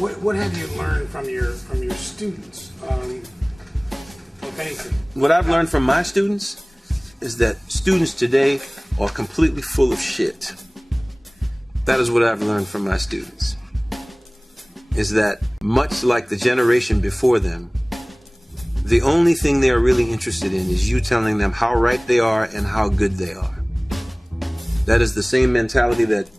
What have you learned from your students? If anything. What I've learned from my students is that students today are completely full of shit. That is what I've learned from my students. Is that much like the generation before them, the only thing they are really interested in is you telling them how right they are and how good they are. That is the same mentality that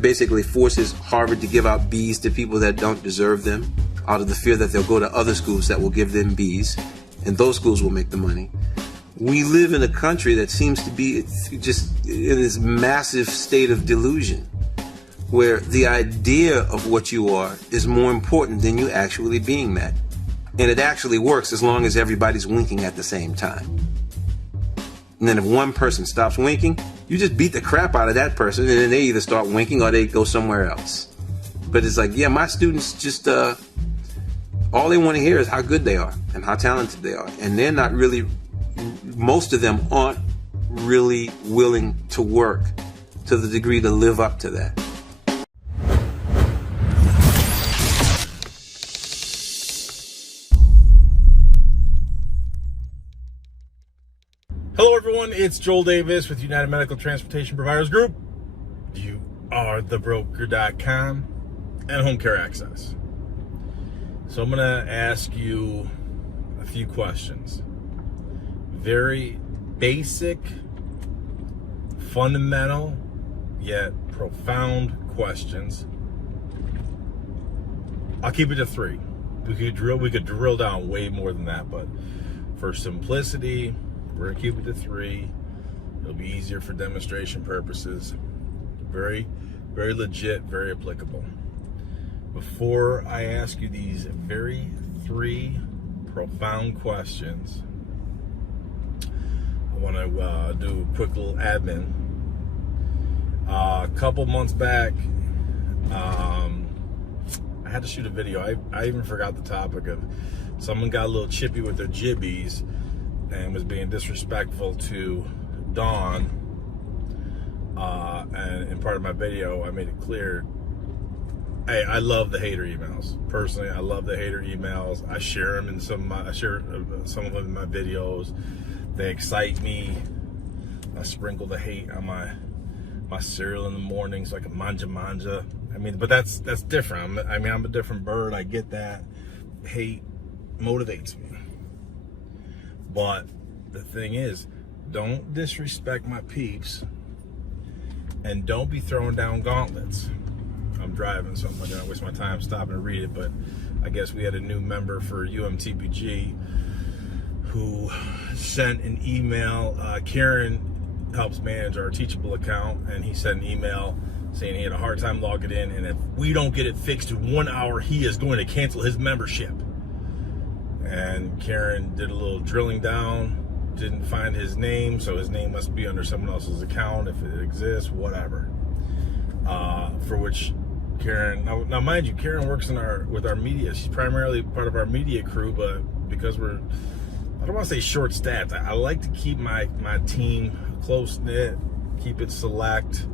basically forces Harvard to give out B's to people that don't deserve them, out of the fear that they'll go to other schools that will give them B's, and those schools will make the money. We live in a country that seems to be just in this massive state of delusion, where the idea of what you are is more important than you actually being that. And it actually works as long as everybody's winking at the same time. And then if one person stops winking, you just beat the crap out of that person, and then they either start winking or they go somewhere else. But it's like, yeah, my students just, all they want to hear is how good they are and how talented they are. And they're not really, most of them aren't really willing to work to the degree to live up to that. Hello everyone, it's Joel Davis with United Medical Transportation Providers Group. You are thebroker.com and Home Care Access. So I'm going to ask you a few questions. Very basic, fundamental, yet profound questions. I'll keep it to 3. We could drill down way more than that, but for simplicity, we're gonna keep it to 3. It'll be easier for demonstration purposes. Very, very legit, very applicable. Before I ask you these very 3 profound questions, I want to do a quick little admin. A couple months back, I had to shoot a video. I even forgot the topic of someone got a little chippy with their jibbies and was being disrespectful to Dawn. And in part of my video, I made it clear, hey, I love the hater emails. Personally, I love the hater emails. I share them in some of them in my videos. They excite me. I sprinkle the hate on my cereal in the morning so I can manja. I mean, but that's different. I'm a different bird. I get that. Hate motivates me. But the thing is, don't disrespect my peeps and don't be throwing down gauntlets. I'm driving, so I'm not gonna waste my time stopping to read it, but I guess we had a new member for UMTPG who sent an email. Karen helps manage our Teachable account, and he sent an email saying he had a hard time logging in, and if we don't get it fixed in 1 hour, he is going to cancel his membership. And Karen did a little drilling down, didn't find his name, so his name must be under someone else's account if it exists, whatever. For which Karen, now mind you, Karen works with our media. She's primarily part of our media crew, but because I don't want to say short-staffed, I like to keep my team close-knit, keep it select.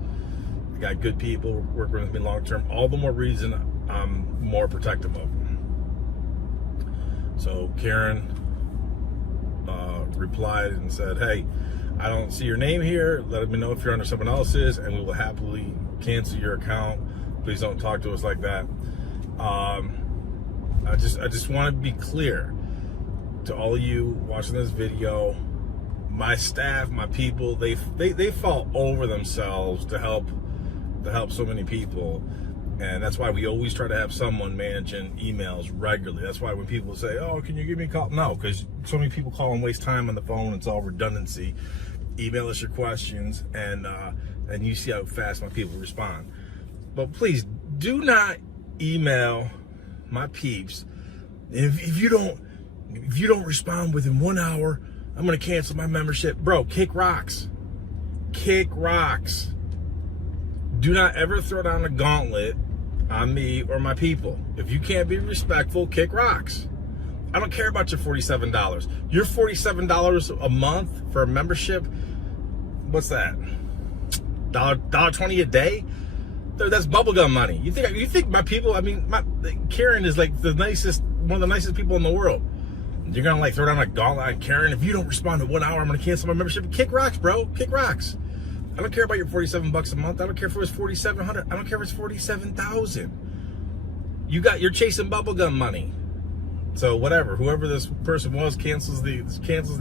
I got good people working with me long-term. All the more reason I'm more protective of them. So Karen replied and said, hey, I don't see your name here. Let me know if you're under someone else's, and we will happily cancel your account. Please don't talk to us like that. I just want to be clear to all of you watching this video. My staff, my people, they fall over themselves to help so many people. And that's why we always try to have someone managing emails regularly. That's why when people say, oh, can you give me a call? No, because so many people call and waste time on the phone. It's all redundancy. Email us your questions, and you see how fast my people respond. But please do not email my peeps. If you don't respond within 1 hour, I'm going to cancel my membership. Bro, kick rocks. Kick rocks. Do not ever throw down a gauntlet on me or my people. If you can't be respectful, kick rocks. I don't care about your $47. Your $47 a month for a membership, what's that? $1.20 a day? That's bubblegum money. You think my people? I mean, Karen is like one of the nicest people in the world. You're gonna like throw down a gauntlet on Karen. If you don't respond in 1 hour, I'm gonna cancel my membership. Kick rocks, bro. Kick rocks. I don't care about your $47 a month. I don't care if it was $4,700. I don't care if it's $47,000. You're chasing bubblegum money. So whatever, whoever this person was cancels the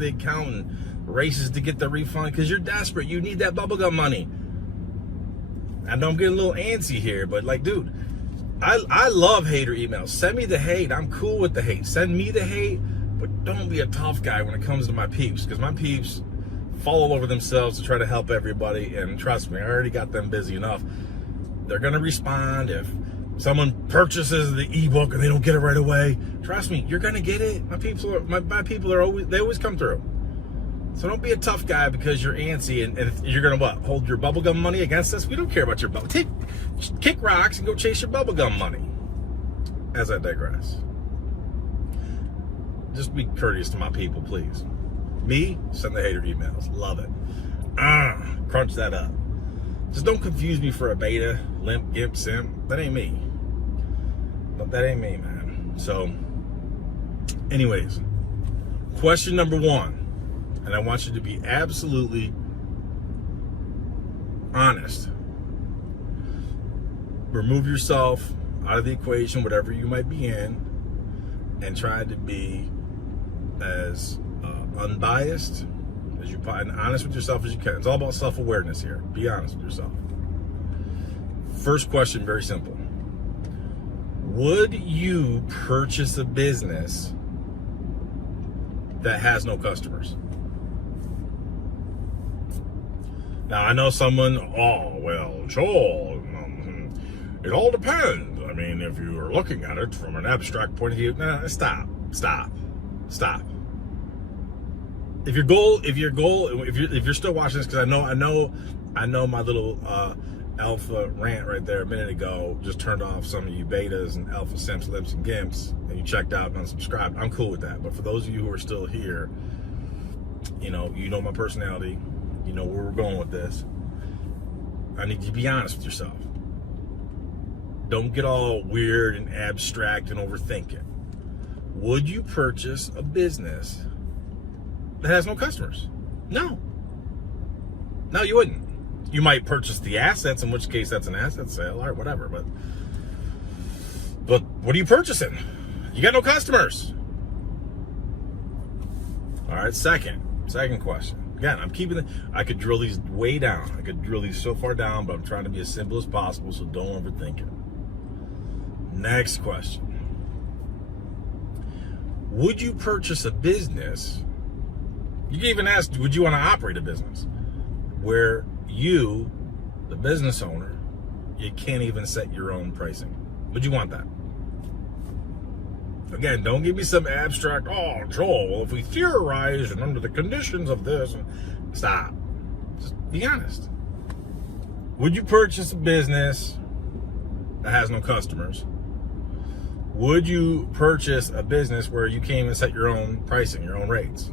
account and races to get the refund because you're desperate. You need that bubblegum money. I know I'm getting a little antsy here, but like, dude, I love hater emails. Send me the hate. I'm cool with the hate. Send me the hate, but don't be a tough guy when it comes to my peeps, because my peeps fall all over themselves to try to help everybody, and trust me, I already got them busy enough. They're gonna respond if someone purchases the ebook and they don't get it right away. Trust me, you're gonna get it. My people are always come through. So don't be a tough guy because you're antsy and you're gonna what? Hold your bubblegum money against us? We don't care about your kick rocks and go chase your bubblegum money. As I digress. Just be courteous to my people, please. Me, send the hater emails. Love it. Crunch that up. Just don't confuse me for a beta, limp, gimp, simp. That ain't me. That ain't me, man. So, anyways, question number 1. And I want you to be absolutely honest. Remove yourself out of the equation, whatever you might be in, and try to be as unbiased as you can, and honest with yourself as you can. It's all about self-awareness here. Be honest with yourself. First question, very simple. Would you purchase a business that has no customers? Now, I know someone, Joel, it all depends. I mean, if you are looking at it from an abstract point of view, stop. If you're still watching this, because I know my little alpha rant right there a minute ago just turned off some of you betas and alpha simps, limps, and gimps, and you checked out and unsubscribed. I'm cool with that. But for those of you who are still here, you know my personality. You know where we're going with this. I need you to be honest with yourself. Don't get all weird and abstract and overthink it. Would you purchase a business that has no customers? No, you wouldn't. You might purchase the assets, in which case that's an asset sale or whatever. But what are you purchasing? You got no customers. All right, second question. Again, I could drill these way down. I could drill these so far down, but I'm trying to be as simple as possible, so don't overthink it. Next question. Would you purchase a business? You can even ask, would you want to operate a business where you, the business owner, you can't even set your own pricing? Would you want that? Again, don't give me some abstract, Joel, well, if we theorize and under the conditions of this, stop. Just be honest. Would you purchase a business that has no customers? Would you purchase a business where you can't even set your own pricing, your own rates?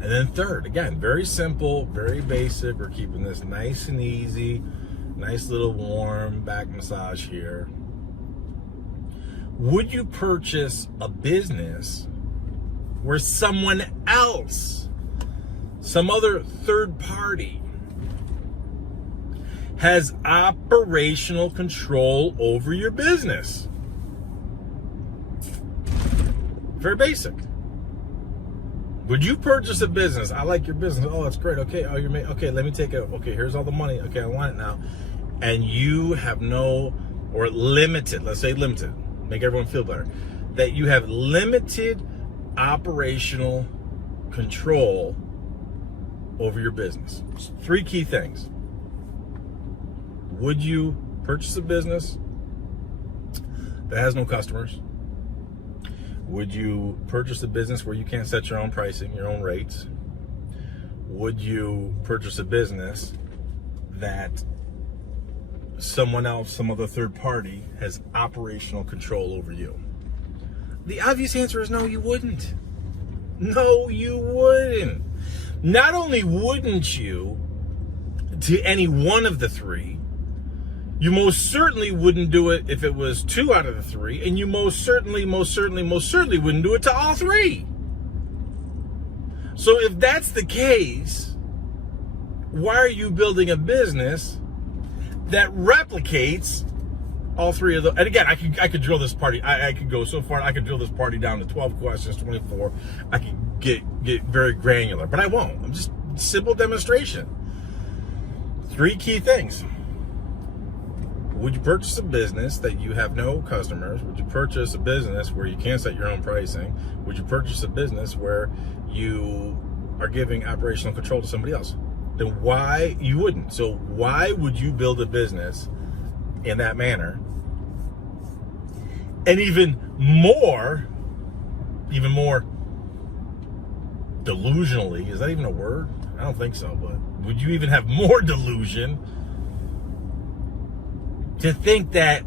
And then third, again, very simple, very basic. We're keeping this nice and easy, nice little warm back massage here. Would you purchase a business where someone else, some other third party, has operational control over your business? Very basic. Would you purchase a business? I like your business. Oh, that's great. Okay. Oh, okay. Let me take it. Okay. Here's all the money. Okay. I want it now. And you have limited, let's say limited, make everyone feel better, that you have limited operational control over your business. 3 key things. Would you purchase a business that has no customers? Would you purchase a business where you can't set your own pricing, your own rates? Would you purchase a business that someone else, some other third party, has operational control over you? The obvious answer is no, you wouldn't. No, you wouldn't. Not only wouldn't you to any one of the 3, You most certainly wouldn't do it if it was 2 out of the 3, and you most certainly wouldn't do it to all 3. So if that's the case, why are you building a business that replicates all 3 of the? And again, I could drill this party. I could go so far. I could drill this party down to 12 questions, 24. I could get very granular, but I won't. I'm just simple demonstration. 3 key things. Would you purchase a business that you have no customers? Would you purchase a business where you can't set your own pricing? Would you purchase a business where you are giving operational control to somebody else? Then why you wouldn't? So why would you build a business in that manner? And even more delusionally, is that even a word? I don't think so, but would you even have more delusion to think that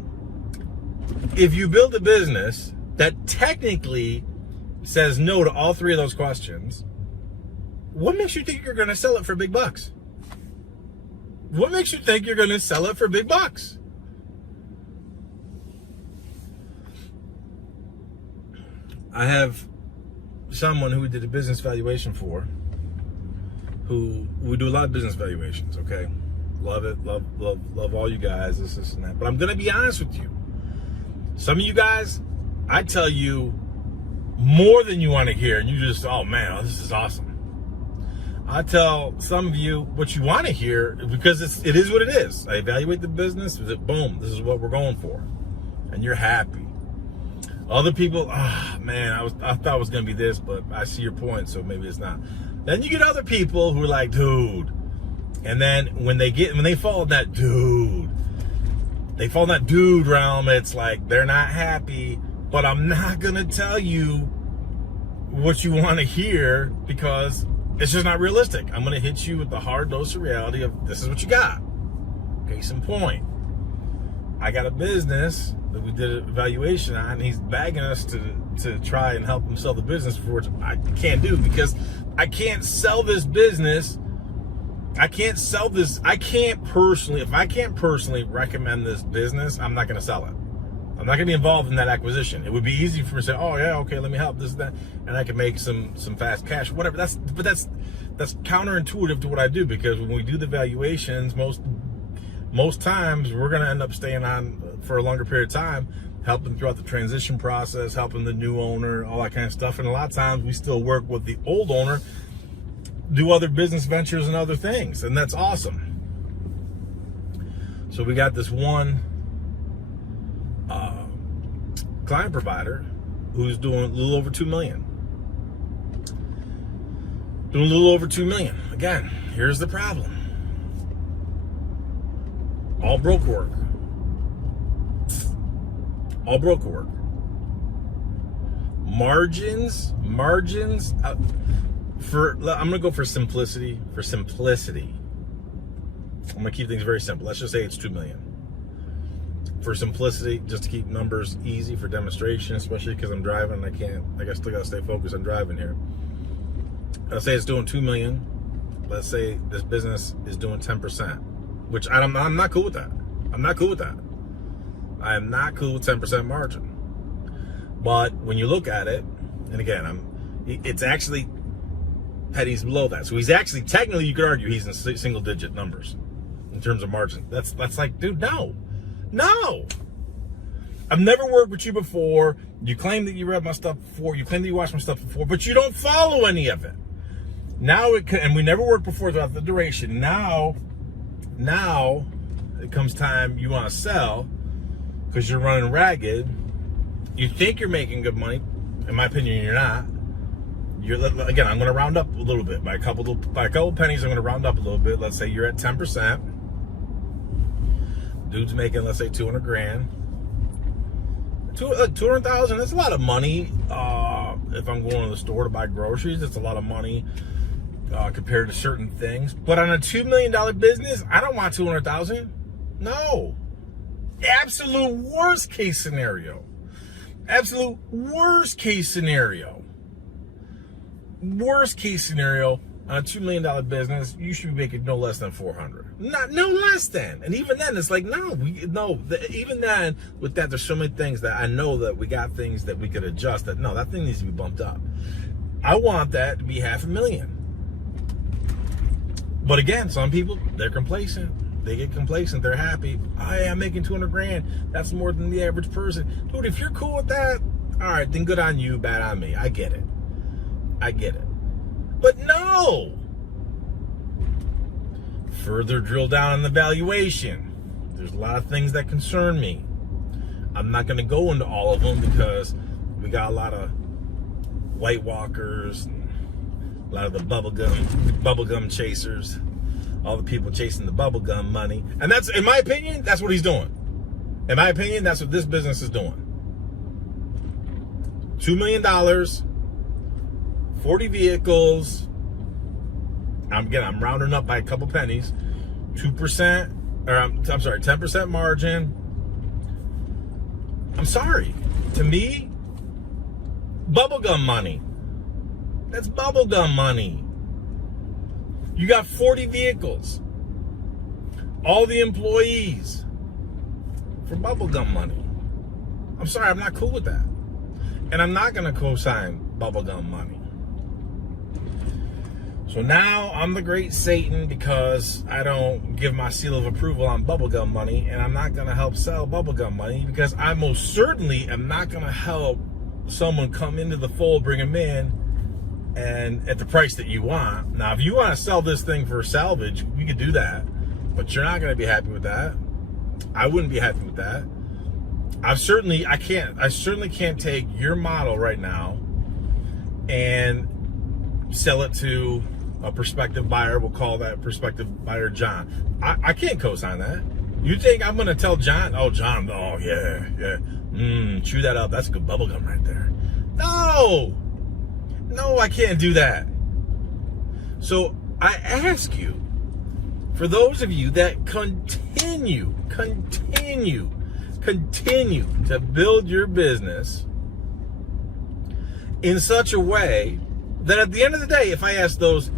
if you build a business that technically says no to all 3 of those questions, what makes you think you're going to sell it for big bucks? What makes you think you're going to sell it for big bucks? I have someone who we did a business valuation for, who we do a lot of business valuations, okay? Love it, love all you guys, this and that. But I'm gonna be honest with you. Some of you guys, I tell you more than you want to hear, and you just, oh man, this is awesome. I tell some of you what you want to hear because it is what it is. I evaluate the business, boom, this is what we're going for, and you're happy. Other people, man, I thought it was gonna be this, but I see your point, so maybe it's not. Then you get other people who are like, dude. And then when they fall in that dude realm, it's like they're not happy, but I'm not gonna tell you what you want to hear because it's just not realistic. I'm gonna hit you with the hard dose of reality of this is what you got. Case in point, I got a business that we did an evaluation on, and he's begging us to try and help him sell the business, for which I can't do because I can't sell this business. I can't sell this. If I can't personally recommend this business, I'm not going to sell it. I'm not going to be involved in that acquisition. It would be easy for me to say, oh yeah, okay, let me help this, that, and I can make some fast cash, whatever. That's counterintuitive to what I do, because when we do the valuations, most times we're going to end up staying on for a longer period of time, helping throughout the transition process, helping the new owner, all that kind of stuff. And a lot of times we still work with the old owner, do other business ventures and other things, and that's awesome. So we got this one client provider who's doing a little over 2 million. Again, here's the problem. All broker work. Margins. I'm gonna go for simplicity. I'm gonna keep things very simple. Let's just say it's 2 million. For simplicity, just to keep numbers easy for demonstration, especially because I'm driving. I still gotta stay focused on driving here. Let's say it's doing 2 million. Let's say this business is doing 10%, which I'm not cool with that. I am not cool with 10% margin. But when you look at it, and again, it's actually pennies below that. So he's actually, technically, you could argue he's in single digit numbers in terms of margin. That's like, dude, no. I've never worked with you before. You claim that you read my stuff before. You claim that you watched my stuff before, but you don't follow any of it. And we never worked before throughout the duration. Now it comes time you want to sell because you're running ragged. You think you're making good money. In my opinion, you're not. Again, I'm going to round up a little bit. By a couple pennies, I'm going to round up a little bit. Let's say you're at 10%. Dude's making, let's say, 200 grand. 200,000, that's a lot of money. If I'm going to the store to buy groceries, it's a lot of money compared to certain things. But on a $2 million business, I don't want 200,000. No. Absolute worst case scenario. Worst case scenario, on a $2 million business, you should be making no less than 400. No less than. And even then, it's like, even then, with that, there's so many things that I know that we got things that we could adjust. That thing needs to be bumped up. I want that to be $500,000. But again, some people, they're complacent. They get complacent. They're happy. Oh, yeah, I'm making 200 grand. That's more than the average person. Dude, if you're cool with that, all right, then good on you, bad on me. I get it. But no! Further drill down on the valuation. There's a lot of things that concern me. I'm not going to go into all of them because we got a lot of White Walkers, a lot of the bubblegum chasers, all the people chasing the bubblegum money. And that's, in my opinion, that's what he's doing. In my opinion, that's what this business is doing. $2 million, 40 vehicles. I'm rounding up by a couple pennies. 10% margin. I'm sorry. To me, bubblegum money. That's bubblegum money. You got 40 vehicles. All the employees for bubblegum money. I'm sorry, I'm not cool with that. And I'm not going to co-sign bubblegum money. So now I'm the great Satan because I don't give my seal of approval on bubblegum money, and I'm not going to help sell bubblegum money because I most certainly am not going to help someone come into the fold, bring them in, and at the price that you want. Now, if you want to sell this thing for salvage, we could do that, but you're not going to be happy with that. I wouldn't be happy with that. I certainly can't take your model right now and sell it to a prospective buyer. We'll call that prospective buyer John. I can't co-sign that. You think I'm going to tell John, John, yeah, chew that up. That's good bubblegum right there. No, I can't do that. So I ask you, for those of you that continue to build your business in such a way that at the end of the day, if I ask those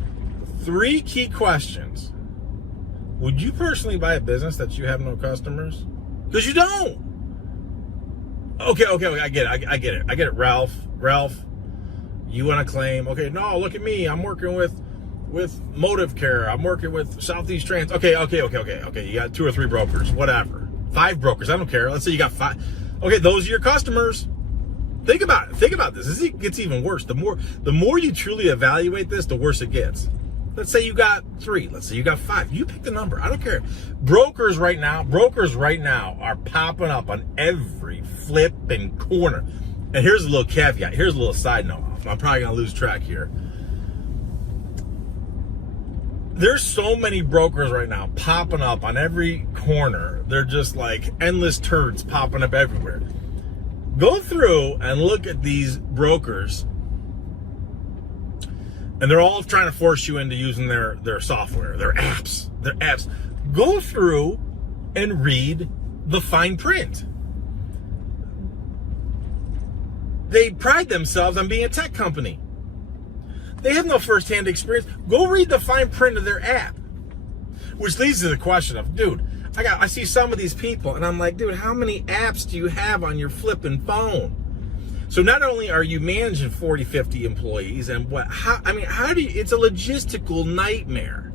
3 key questions, would you personally buy a business that you have no customers? Because you don't. Okay, I get it. Ralph, you want to claim, okay, no, look at me. I'm working with Motive Care. I'm working with Southeast Trans. Okay. You got 2 or 3 brokers, whatever. 5 brokers, I don't care. Let's say you got 5. Okay, those are your customers. Think about this. This gets even worse. The more you truly evaluate this, the worse it gets. Let's say you got 3. Let's say you got 5. You pick the number. I don't care. Brokers right now are popping up on every flip and corner. And here's a little caveat. Here's a little side note. I'm probably going to lose track here. There's so many brokers right now popping up on every corner. They're just like endless turds popping up everywhere. Go through and look at these brokers, and they're all trying to force you into using their software, their apps. Go through and read the fine print. They pride themselves on being a tech company. They have no first-hand experience. Go read the fine print of their app. Which leads to the question of, dude, I see some of these people, and I'm like, dude, how many apps do you have on your flipping phone? So not only are you managing 40, 50 employees, and how do you, it's a logistical nightmare.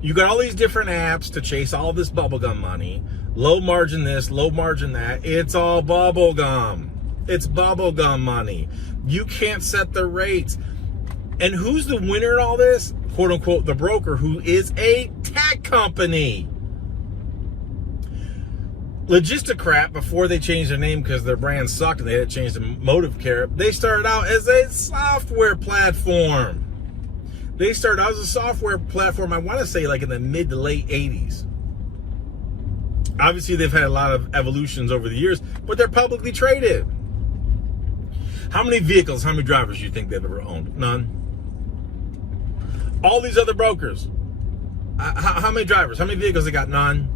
You got all these different apps to chase all this bubblegum money, low margin this, low margin that. It's all bubblegum. It's bubblegum money. You can't set the rates. And who's the winner in all this? Quote unquote, the broker, who is a tech company. Logisticrat, before they changed their name because their brand sucked and they had to change to Motive Care, they started out as a software platform. They started out as a software platform, I want to say like in the mid to late 80s. Obviously, they've had a lot of evolutions over the years, but they're publicly traded. How many vehicles, how many drivers do you think they've ever owned? None. All these other brokers, how many drivers, how many vehicles they got? None.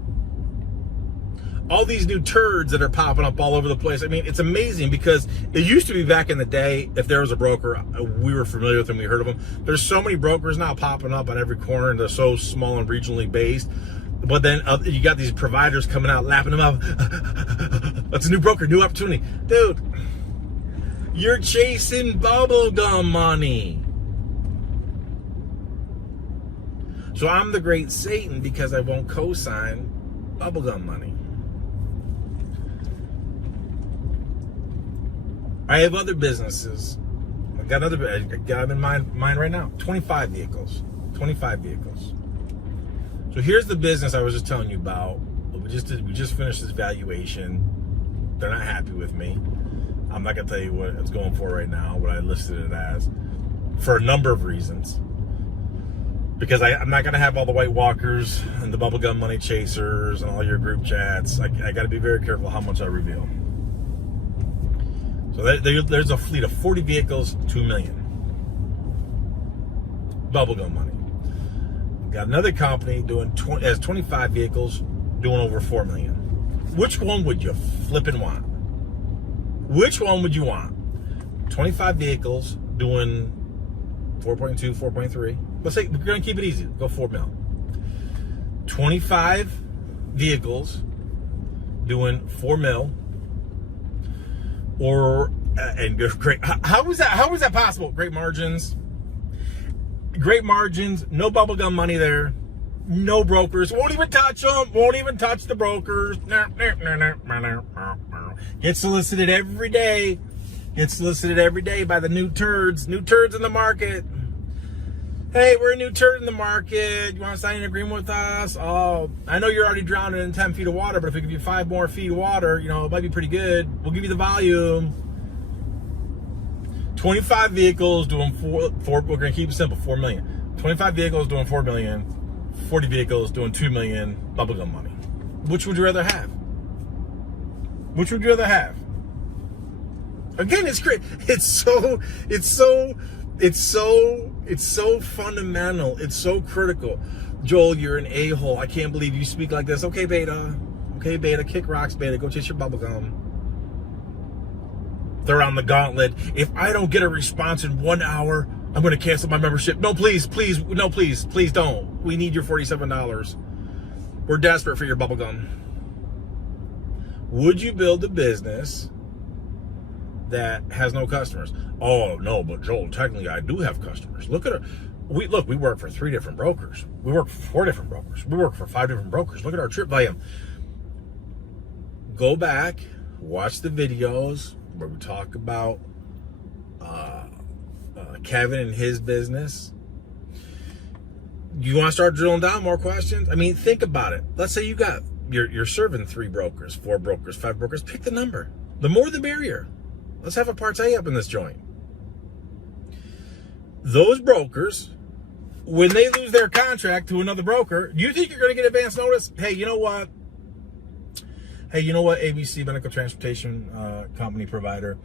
all these new turds that are popping up all over the place. I mean, it's amazing because it used to be back in the day, if there was a broker, we were familiar with them, we heard of them. There's so many brokers now popping up on every corner, and they're so small and regionally based. But then you got these providers coming out, lapping them up. That's a new broker, new opportunity. Dude, you're chasing bubblegum money. So I'm the great Satan because I won't co-sign bubblegum money. I have other businesses. I got them in mind right now. 25 vehicles. 25 vehicles. So here's the business I was just telling you about. We just finished this valuation. They're not happy with me. I'm not gonna tell you what it's going for right now, what I listed it as, for a number of reasons. Because I'm not gonna have all the White Walkers and the bubblegum money chasers and all your group chats. I gotta be very careful how much I reveal. So there's a fleet of 40 vehicles, 2 million. Bubblegum money. Got another company has 25 vehicles, doing over 4 million. Which one would you flippin' want? Which one would you want? 25 vehicles, doing 4.2, 4.3. Let's say we're gonna keep it easy. Go 4 mil. 25 vehicles, doing 4 mil. And great. How is that possible? Great margins. Great margins. No bubblegum money there. No brokers. Won't even touch them. Won't even touch the brokers. Get solicited every day. Get solicited every day by the new turds. New turds in the market. Hey, we're a new turd in the market. You want to sign an agreement with us? Oh, I know you're already drowning in 10 feet of water, but if we give you 5 more feet of water, it might be pretty good. We'll give you the volume. 25 vehicles doing four. We're going to keep it simple, 4 million. 25 vehicles doing 4 million. 40 vehicles doing 2 million bubblegum money. Which would you rather have? Which would you rather have? Again, it's great. It's so fundamental. It's so critical. Joel, you're an a-hole. I can't believe you speak like this. Okay, beta. Okay, beta. Kick rocks, beta. Go chase your bubblegum. They're on the gauntlet. If I don't get a response in 1 hour, I'm going to cancel my membership. No, please, please don't. We need your $47. We're desperate for your bubblegum. Would you build a business that has no customers? Oh no, but Joel, technically I do have customers. We work for 3 different brokers. We work for 4 different brokers. We work for 5 different brokers. Look at our trip volume. Go back, watch the videos where we talk about Kevin and his business. You want to start drilling down more questions? I mean, think about it. Let's say you're serving 3 brokers, 4 brokers, 5 brokers. Pick the number. The more the merrier. Let's have a partay up in this joint. Those brokers, when they lose their contract to another broker, do you think you're going to get advance notice? Hey, you know what? ABC Medical Transportation Company provider,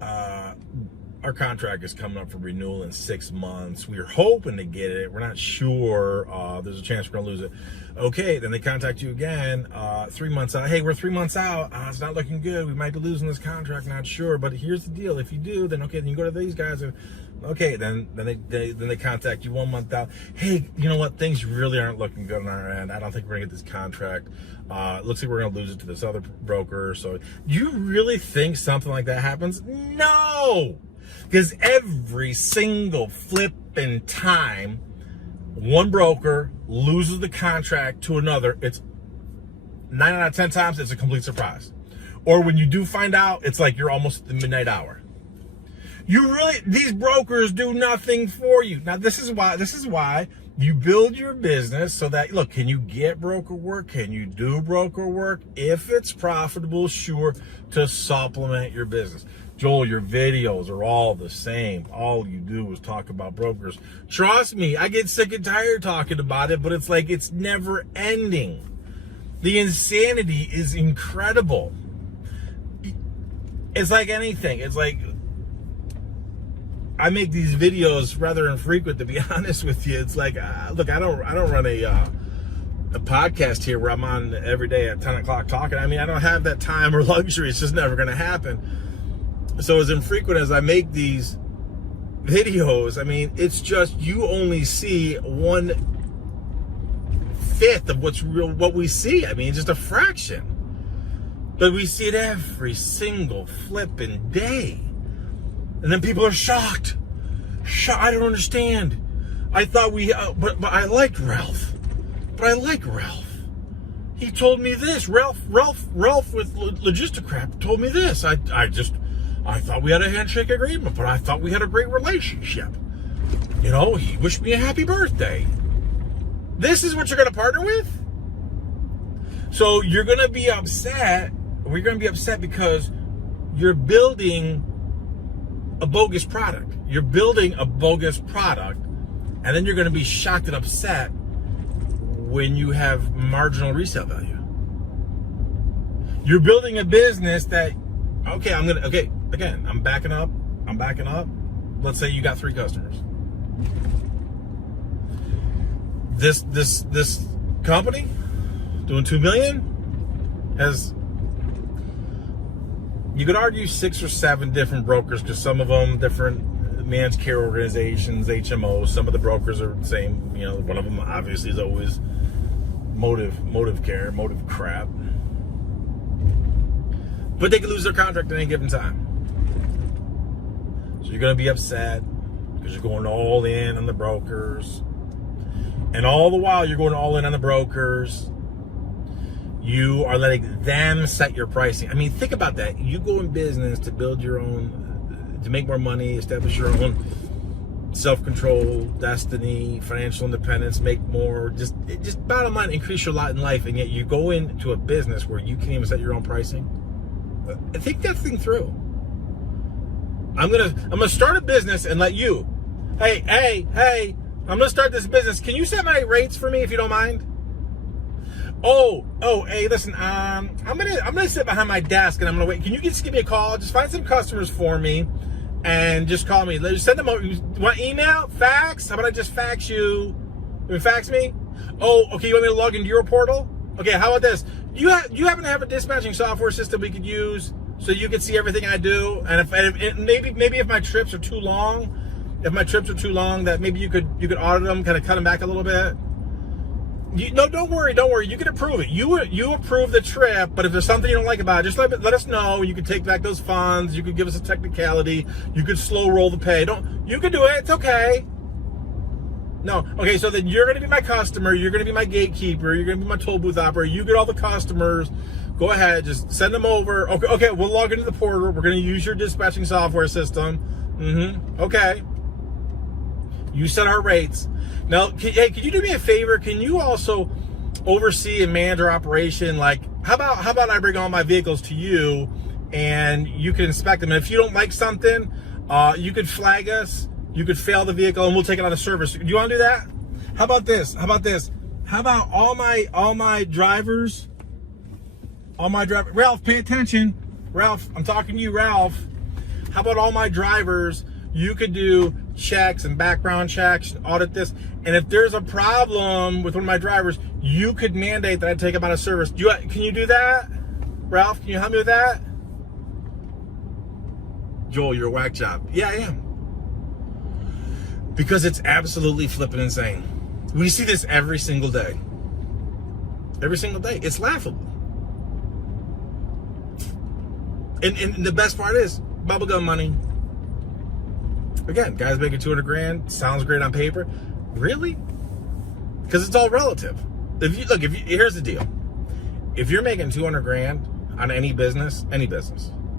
our contract is coming up for renewal in 6 months. We're hoping to get it. We're not sure. There's a chance we're going to lose it. Okay, then they contact you again 3 months out. Hey, we're 3 months out. It's not looking good. We might be losing this contract. Not sure. But here's the deal. If you do, then okay, then you go to these guys. And okay, then they contact you 1 month out. Hey, you know what? Things really aren't looking good on our end. I don't think we're going to get this contract. Looks like we're going to lose it to this other broker. So do you really think something like that happens? No! Because every single flipping time one broker loses the contract to another, it's 9 out of 10 times it's a complete surprise. Or when you do find out, it's like you're almost at the midnight hour. These brokers do nothing for you. Now this is why you build your business so that, look, can you get broker work? Can you do broker work? If it's profitable, sure, to supplement your business. Joel, your videos are all the same. All you do is talk about brokers. Trust me, I get sick and tired talking about it, but it's like it's never ending. The insanity is incredible. It's like anything. It's like I make these videos rather infrequent, to be honest with you. It's like, look, I don't run a podcast here where I'm on every day at 10 o'clock talking. I mean, I don't have that time or luxury. It's just never going to happen. So as infrequent as I make these videos, I mean, it's just you only see 1/5 of what we see. I mean, just a fraction. But we see it every single flipping day. And then people are shocked. I don't understand. I thought but I liked Ralph. He told me this. Ralph with Logisticrap told me this. I thought we had a handshake agreement, but I thought we had a great relationship. You know, he wished me a happy birthday. This is what you're going to partner with? So you're going to be upset. We're going to be upset because you're building a bogus product. You're building a bogus product, and then you're going to be shocked and upset when you have marginal resale value. You're building a business that, again, I'm backing up. Let's say you got 3 customers. This company doing $2 million has, you could argue 6 or 7 different brokers, because some of them different managed care organizations, HMOs. Some of the brokers are the same. You know, one of them obviously is always motive crap. But they could lose their contract at any given time. So you're going to be upset because you're going all in on the brokers. And all the while you're going all in on the brokers, you are letting them set your pricing. I mean, think about that. You go in business to build your own, to make more money, establish your own self-control, destiny, financial independence, make more, just bottom line, increase your lot in life. And yet you go into a business where you can't even set your own pricing. Think that thing through. I'm gonna start a business and let you, hey, I'm gonna start this business. Can you set my rates for me if you don't mind? Oh, hey, listen, I'm gonna sit behind my desk and I'm gonna wait. Can you just give me a call? Just find some customers for me and just call me. Just send them over. You want email? Fax? How about I just fax you? You fax me? Oh, okay, you want me to log into your portal? Okay, how about this? You happen to have a dispatching software system we could use so you could see everything I do? And if maybe if my trips are too long, that maybe you could audit them, kind of cut them back a little bit. No, don't worry. You can approve it. You approve the trip, but if there's something you don't like about it, just let us know. You can take back those funds. You could give us a technicality. You could slow roll the pay. You can do it. It's okay. No. Okay, so then you're going to be my customer. You're going to be my gatekeeper. You're going to be my toll booth operator. You get all the customers. Go ahead. Just send them over. Okay, we'll log into the portal. We're going to use your dispatching software system. Okay. You set our rates. Now, can you do me a favor? Can you also oversee and manage our operation? Like, how about I bring all my vehicles to you and you can inspect them. And if you don't like something, you could flag us. You could fail the vehicle and we'll take it out of service. Do you want to do that? How about this? How about all my drivers? Ralph, pay attention. Ralph, I'm talking to you, Ralph. How about all my drivers? You could do checks and background checks, audit this. And if there's a problem with one of my drivers, you could mandate that I take them out of service. Can you do that? Ralph, can you help me with that? Joel, you're a whack job. Yeah, I am. Because it's absolutely flipping insane. We see this every single day. Every single day. It's laughable. And the best part is bubblegum money. Again, guys making 200 grand sounds great on paper. Really? Because it's all relative. Here's the deal. If you're making 200 grand on any business,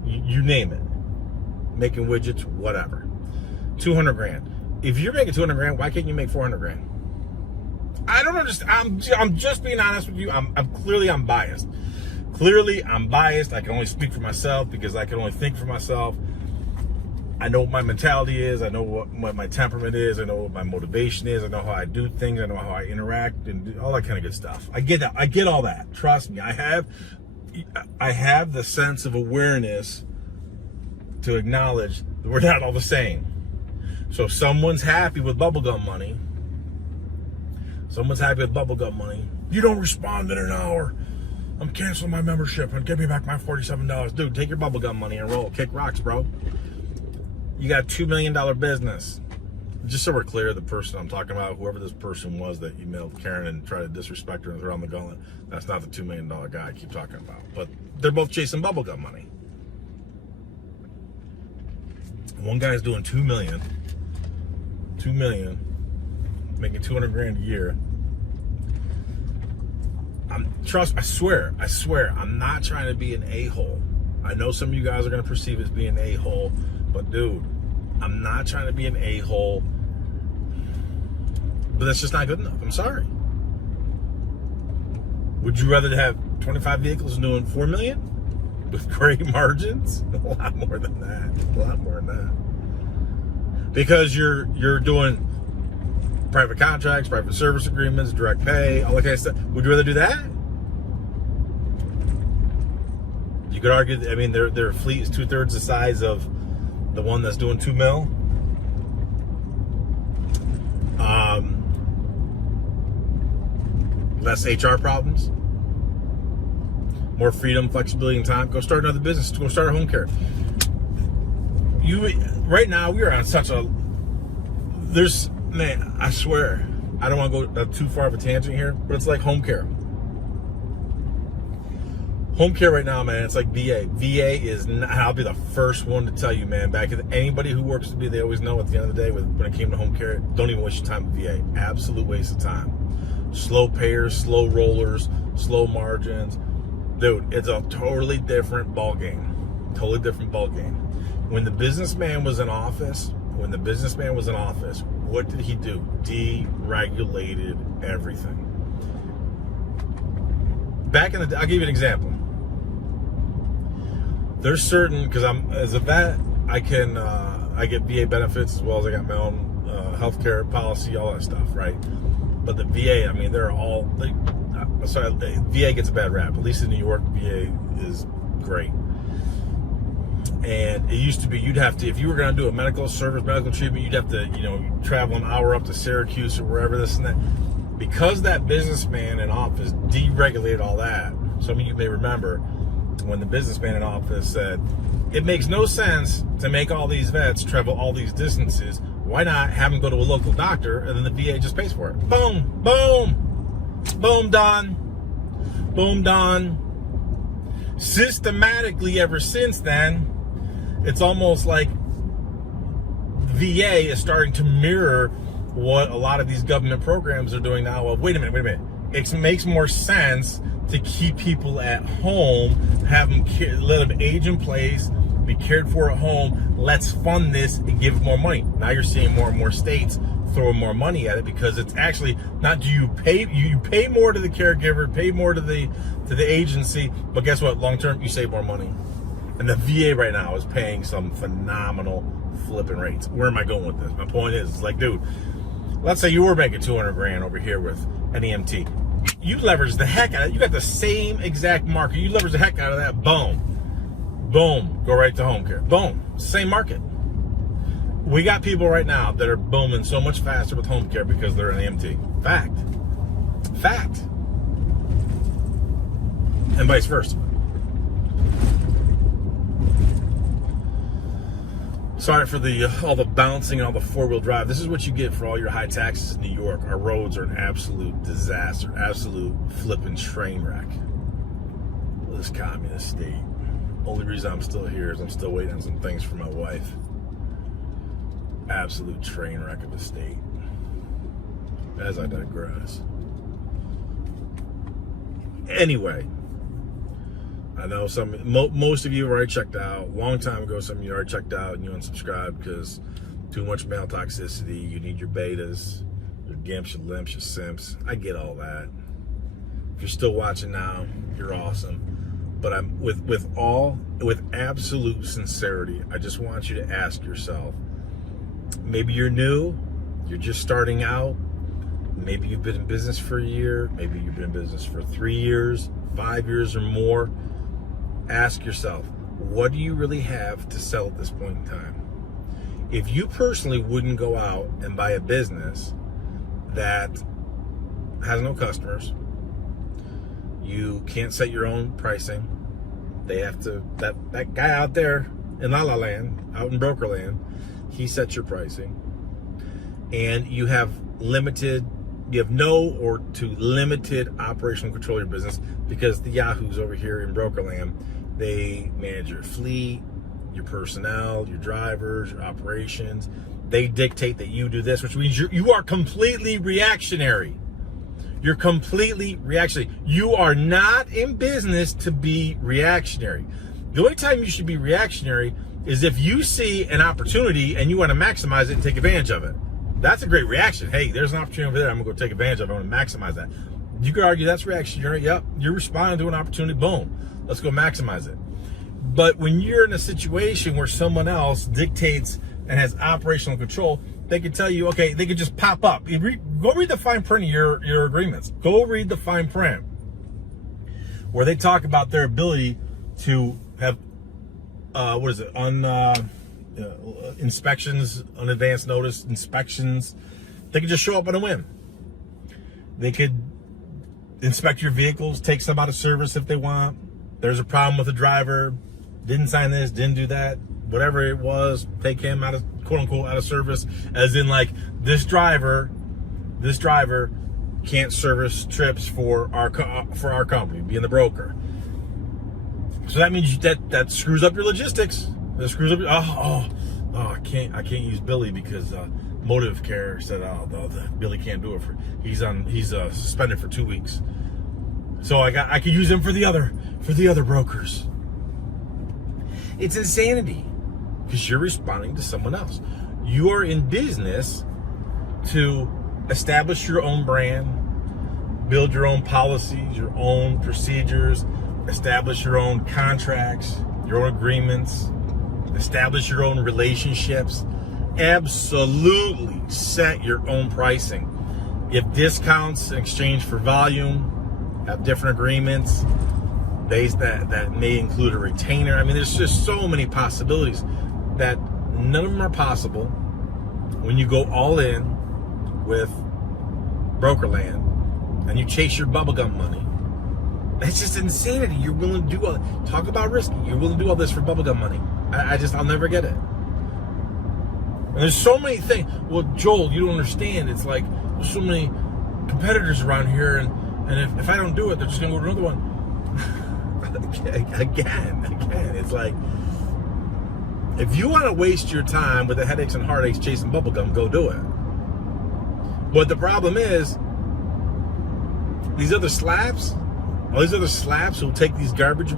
you name it, making widgets, whatever, 200 grand. If you're making 200 grand, why can't you make 400 grand? I don't understand. I'm just being honest with you. I'm biased. Clearly, I'm biased. I can only speak for myself because I can only think for myself. I know what my mentality is. I know what my temperament is. I know what my motivation is. I know how I do things. I know how I interact and all that kind of good stuff. I get that. I get all that. Trust me. I have the sense of awareness to acknowledge that we're not all the same. So if someone's happy with bubblegum money, You don't respond in an hour. I'm canceling my membership and give me back my $47. Dude, take your bubblegum money and roll. Kick rocks, bro. You got a $2 million business. Just so we're clear, the person I'm talking about, whoever this person was that emailed Karen and tried to disrespect her and throw on the gauntlet, that's not the $2 million guy I keep talking about. But they're both chasing bubblegum money. One guy's doing $2 million, making 200 grand a year. I swear, I'm not trying to be an a-hole. I know some of you guys are going to perceive it as being an a-hole, but dude, I'm not trying to be an a-hole, but that's just not good enough. I'm sorry. Would you rather have 25 vehicles doing $4 million with great margins? A lot more than that. Because you're doing private contracts, private service agreements, direct pay, all that kind of stuff. Would you rather do that? You could argue, I mean, their fleet is 2/3 the size of the one that's doing $2 million. Less HR problems, more freedom, flexibility, and time. Go start another business. Go start a home care. Right now, we are on such a. Man, I swear, I don't want to go too far of a tangent here, but it's like home care. Home care right now, man, it's like VA. VA is not, I'll be the first one to tell you, man, anybody who works with VA, they always know at the end of the day when it came to home care, don't even waste your time with VA. Absolute waste of time. Slow payers, slow rollers, slow margins. Dude, it's a totally different ball game. When the businessman was in office, what did he do? Deregulated everything. Back in the day, I'll give you an example. There's certain, because as a vet, I get VA benefits as well as I got my own healthcare policy, all that stuff, right? But the VA, I mean, VA gets a bad rap. At least in New York, VA is great. And it used to be, you'd have to, if you were going to do a medical treatment, you'd have to, travel an hour up to Syracuse or wherever, this and that. Because that businessman in office deregulated all that, some of you may remember when the businessman in office said, it makes no sense to make all these vets travel all these distances. Why not have them go to a local doctor and then the VA just pays for it? Boom, boom, boom, done. Boom, done. Systematically ever since then, it's almost like VA is starting to mirror what a lot of these government programs are doing now. Well, wait a minute. It makes more sense to keep people at home, have them let them age in place, be cared for at home. Let's fund this and give more money. Now you're seeing more and more states throwing more money at it because it's actually not. Do you pay more to the caregiver, pay more to the agency, but guess what? Long term, you save more money. And the VA right now is paying some phenomenal flipping rates. Where am I going with this? My point is, it's like, dude, let's say you were making 200 grand over here with an EMT. You leverage the heck out of it. You got the same exact market. You leverage the heck out of that. Boom. Boom. Go right to home care. Boom. Same market. We got people right now that are booming so much faster with home care because they're an EMT. Fact. And vice versa. Sorry for all the bouncing and all the four-wheel drive. This is what you get for all your high taxes in New York. Our roads are an absolute disaster, absolute flipping train wreck. This communist state. Only reason I'm still here is I'm still waiting on some things for my wife. Absolute train wreck of a state. As I digress. Anyway. I know most of you have already checked out. Long time ago, some of you already checked out and you unsubscribed because too much male toxicity. You need your betas, your gimps, your limps, your simps. I get all that. If you're still watching now, you're awesome. But I'm with absolute sincerity, I just want you to ask yourself, maybe you're new, you're just starting out, maybe you've been in business for a year, maybe you've been in business for 3 years, 5 years or more. Ask yourself, what do you really have to sell at this point in time? If you personally wouldn't go out and buy a business that has no customers, You can't set your own pricing. They have to, that guy out there in La La Land, out in broker land, he sets your pricing. And you have no or to limited operational control of your business, because the yahoos over here in broker land, they manage your fleet, your personnel, your drivers, your operations. They dictate that you do this, which means you are completely reactionary. You're completely reactionary. You are not in business to be reactionary. The only time you should be reactionary is if you see an opportunity and you want to maximize it and take advantage of it. That's a great reaction. Hey, there's an opportunity over there. I'm going to go take advantage of it. I'm going to maximize that. You could argue that's reactionary. Yep, you're responding to an opportunity. Boom. Let's go maximize it. But when you're in a situation where someone else dictates and has operational control, they can tell you, okay, they could just pop up. Go read the fine print of your agreements. Go read the fine print where they talk about their ability to have, inspections, on advance notice inspections. They could just show up on a whim. They could inspect your vehicles, take some out of service if they want. There's a problem with the driver, didn't sign this, didn't do that, whatever it was, take him out of, quote unquote, out of service, as in like this driver can't service trips for our company, being the broker. So that means that screws up your logistics. That screws up. I can't use Billy because Motive Care said Billy can't do it he's suspended for 2 weeks. So I could use him for the other brokers. It's insanity because you're responding to someone else. You are in business to establish your own brand, build your own policies, your own procedures, establish your own contracts, your own agreements, establish your own relationships. Absolutely set your own pricing. Give discounts in exchange for volume, have different agreements. That may include a retainer. I mean, there's just so many possibilities that none of them are possible when you go all in with Brokerland and you chase your bubblegum money. That's just insanity. You're willing to do talk about risky. You're willing to do all this for bubblegum money. I'll never get it. And there's so many things. Well, Joel, you don't understand. It's like there's so many competitors around here, and if I don't do it, they're just gonna go to another one. Again, it's like, if you want to waste your time with the headaches and heartaches chasing bubblegum, go do it. But the problem is, these other slaps who take these garbage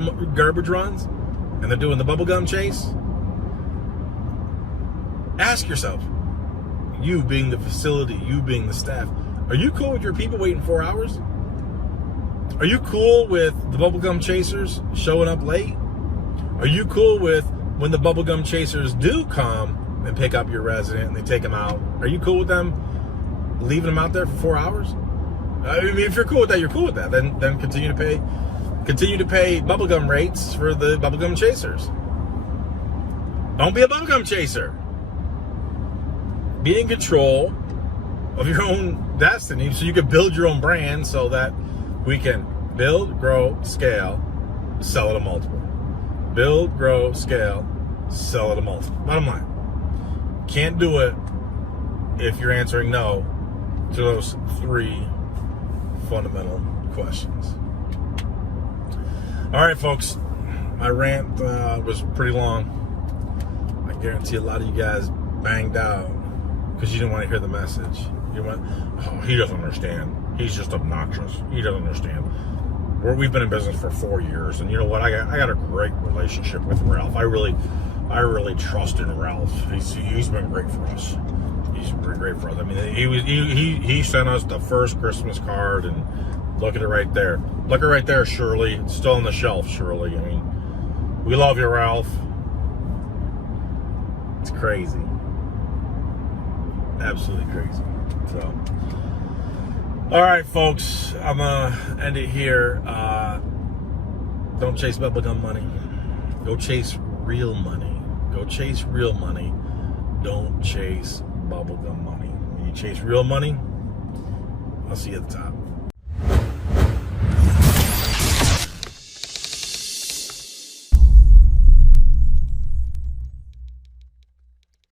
runs, and they're doing the bubblegum chase. Ask yourself, you being the facility, you being the staff, are you cool with your people waiting 4 hours? Are you cool with the bubblegum chasers showing up late? Are you cool with when the bubblegum chasers do come and pick up your resident and they take them out? Are you cool with them leaving them out there for 4 hours? I mean, if you're cool with that, you're cool with that. Then continue to pay bubblegum rates for the bubblegum chasers. Don't be a bubblegum chaser. Be in control of your own destiny so you can build your own brand, so that we can build, grow, scale, sell at a multiple. Build, grow, scale, sell at a multiple. Bottom line, can't do it if you're answering no to those 3 fundamental questions. All right, folks, my rant was pretty long. I guarantee a lot of you guys banged out because you didn't want to hear the message. You went, oh, he doesn't understand. He's just obnoxious. He doesn't understand. We've been in business for 4 years, and you know what? I got a great relationship with Ralph. I really trust in Ralph. He's been great for us. He's been great for us. I mean, he sent us the first Christmas card, and look at it right there. Look at it right there, Shirley. It's still on the shelf, Shirley. I mean, we love you, Ralph. It's crazy. Absolutely crazy. So, all right, folks, I'm gonna end it here. Don't chase bubblegum money. Go chase real money. Go chase real money. Don't chase bubblegum money. When you chase real money, I'll see you at the top.